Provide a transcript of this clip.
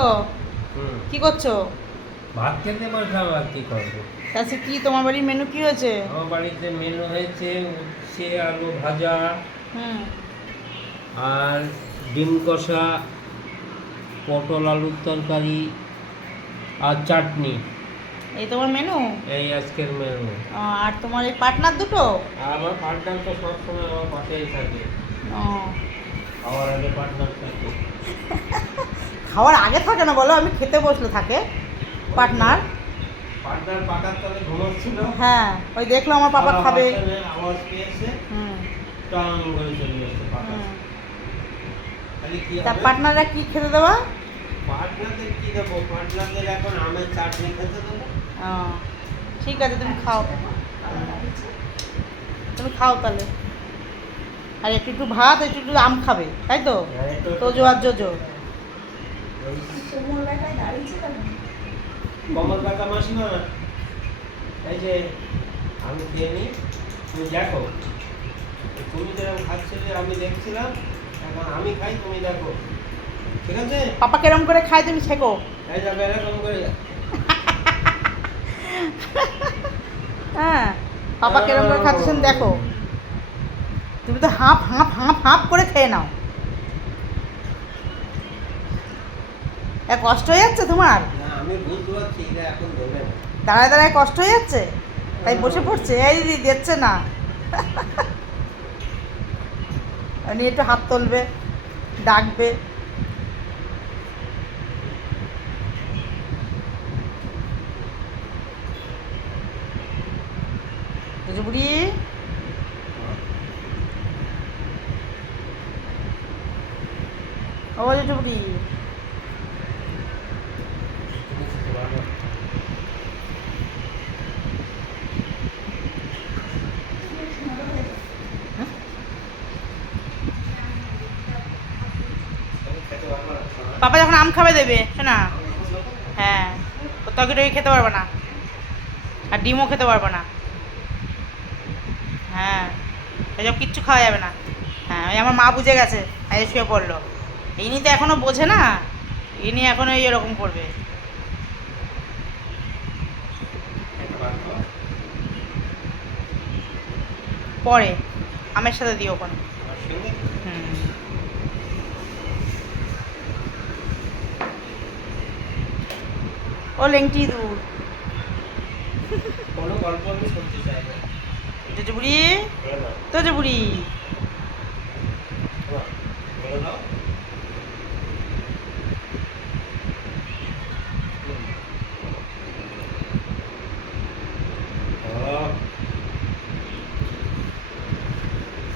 গো কি করছো? ভাত খেতে বসলাম, আর কি করবো। আচ্ছা, কি তোমার বাড়ির মেনু কি হয়েছে? আমার বাড়িতে মেনু হয়েছে উচ্ছে আলু ভাজা হুম। আর ডিম কষা, পটল আলুর তরকারি আর চাটনি। এই তোমার মেনু? এই আজকের মেনু। আর তোমার এই পার্টনার দুটো? আর আমার পার্টনার তো সবসময় আমার পাশেই থাকে, ও, খাওয়ার আগে পার্টনার থাকে। খাওয়ার আগে থাকে না বলো, আমি খেতে বসলে থাকে পার্টনার। পার্টনার পাকার তলে ঘুমাচ্ছিল। হ্যাঁ, ওই দেখলো আমার পাপা খাবে। আওয়াজ পেয়েছে, হুম টং করে চলে যাচ্ছে পাকা। হুম। তাহলে কি তা হবে? পার্টনাররা কি খেতে দেবা? পার্টনারদের কি দেবো? পার্টনারদের এখন আমের চাটনি খেতে দেবো। ও, ঠিক আছে, তুমি খাও। তুমি খাও তাহলে। আর একটু একটু ভাত, একটু একটু আম খাবে, তাই তো? তোজো আর জোজো। কমল কাকা মাসিমা, এই যে আমি খেয়ে নিই, তুমি দেখো। তুমি যেরকম খাচ্ছিলে আমি দেখছিলাম, এখন আমি খাই, তুমি দেখো, ঠিক আছে? পাপা কেরম করে খায় তুমি শেখো। এই যাবে এরকম করে। হ্যাঁ, পাপা কেরম করে খাচ্ছেন দেখো। তুমি তো হাঁপ হাঁপ হাঁপ হাঁপ করে খেয়ে নাও। কষ্ট হয়ে যাচ্ছে তোমার? না, আমি বুঝতে পারছি এটা এখন দেবে না। দাঁড়ায় দাঁড়ায় কষ্ট হয়ে যাচ্ছে, তাই বসে পড়ছে। এই দিদি দিচ্ছে না। উনি একটু হাত তুলবে, ডাকবে। বুড়ি, ও বুড়ি, তুমি খেতে পারবে না। তুমি খেতে পারবে না। পাপা যখন আম খাবে দেবে শোনা। হ্যাঁ, ও তরকারি টরকারি খেতে পারবে না, আর ডিমও খেতে পারবে না। হ্যাঁ, এসব কিচ্ছু খাওয়া যাবে না। হ্যাঁ, ওই আমার মা বুঝে গেছে, এই শুয়ে পড়লো। ইনি তো এখনও বোঝে না, ইনি এখনও এরকম করবে। খেতে পারবে না। পরে আমের সাথে দিও ওখানে। আমার সঙ্গে হুম। ও লেংটি দূর। কোনো গল্প আমি শুনতে চাই না। জুজু বুড়ি, বলে দাও, তো যে বুড়ি। বলে দাও।